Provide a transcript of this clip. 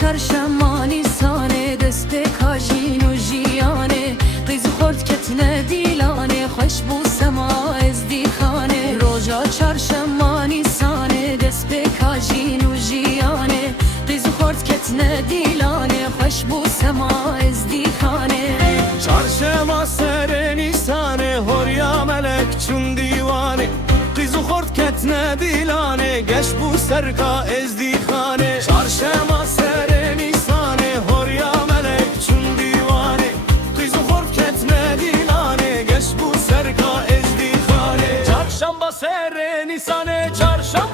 çarşamba Nisanê dest pê kajîn û jiyanê qîz û xort ketine dîlanê xweş bû sema ez dîxanê roja çarşamba Nisanê dest pê kajîn û jiyanê qîz û xort ketine dîlanê xweş bû sema ez dîxanê çarşema serê Nisanê horya melek çûn dîwanê qîz û xort ketine dîlanê geş bû serka ez dîxanê çarşema serê Nisanê horya melek çûn dîwanê qîz û xort ketine dîlanê geş bû serka ez dîxanê çarşamba serê Nisanê çarşamba